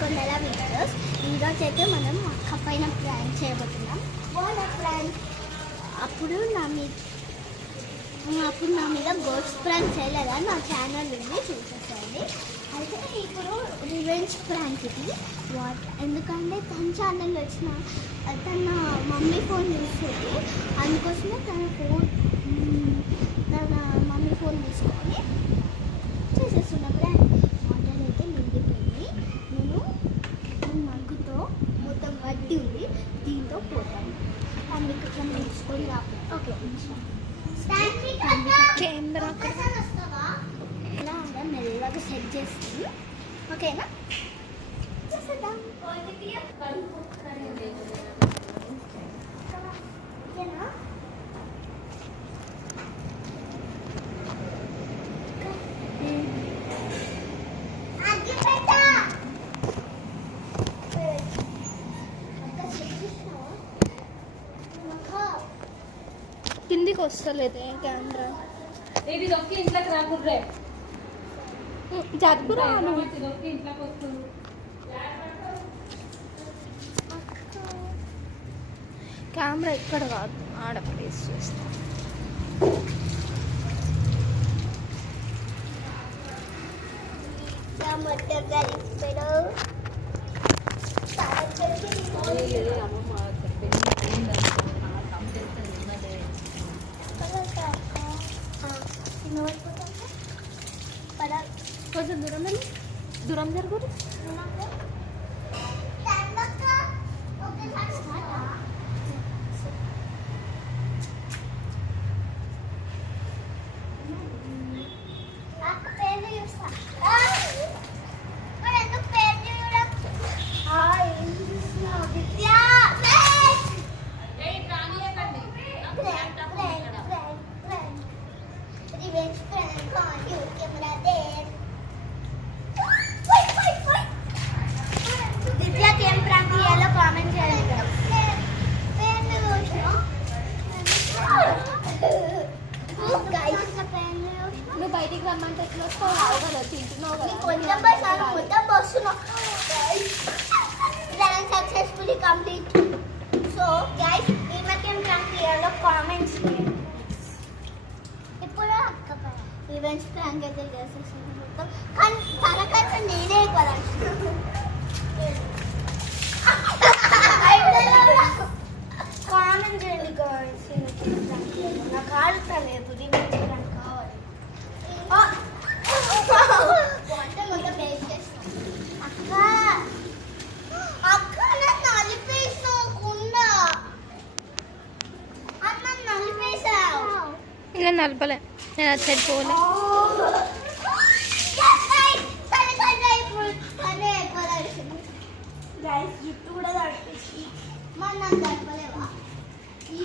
కొండల వీడియోస్. ఈరోజు అయితే మనం అక్క పైన ప్రాంక్ చేయబోతున్నాం. వాళ్ళ ప్రాంక్ అప్పుడు నా మీద గోడ్స్ ప్రాంక్ చేయలేదా, నా ఛానల్ ఉంది చూసేసేయండి. అయితే ఇప్పుడు రివెంజ్ ప్రాంక్ ఇది. ఎందుకంటే తన ఛానల్ వచ్చిన తన మమ్మీ ఫోన్ చూసేది, అందుకోసమే తన మమ్మీ ఫోన్ తీసుకొని చేసేస్తున్న ప్రాంక్. వాటర్ అయితే నిండిపోయింది. నేను మగ్గుతో మొత్తం వడ్డీ ఉంది, దీంతో పోతాను. మీకు ఇట్లా తీసుకొని రాదు. ఓకే, ఇలా మెల్లగా సెట్ చేస్తాను. ఓకేనా, చేసేద్దాం. ఓకేనా, కిందికి వస్తలేదే కెమెరా. ఇది దొక్కి ఇంట్లోకి రాకుర్రే, జరుగురాను. దొక్కి ఇంట్లోకి వస్తుంది. కెమెరా ఇక్కడ కాదు, ఆడ ప్లేస్ చేస్తా. కొంచెం దూరం జరుగురు. దివ్యాకి ఏం ప్రాంక్ చేయాలో కామెంట్ చేయండి. నువ్వు బయటికి రమ్మంటే ఎట్లా వస్తావు? రావు కదా, తింటున్నావు కదా. కొంచెం మొత్తం వస్తున్నావు. Successfully complete. సో గైస్, ఈమెకి ఏం ప్రాంక్ చేయాలో కామెంట్స్ చేయండి. ఇప్పుడు రివెంజ్ ప్రాంక్ అయితే చేసేసాను మొత్తం, కానీ తనకైతే నేనే కదా. కామెంట్ చేయండి గైస్, నాకు ఆడుతలేదు. రివెంజ్ ప్రాంక్ కావాలి. వంట మొత్తం వేస్ట్ చేస్తాం. అక్క నన్ను నలిపేసాకుండా, అన్న నలిపేసావు. నేను నలపలే, నేను అది సరిపోలే. గైస్, జుట్టు కూడా తడిపేసి మన నలపలేవా? ఈ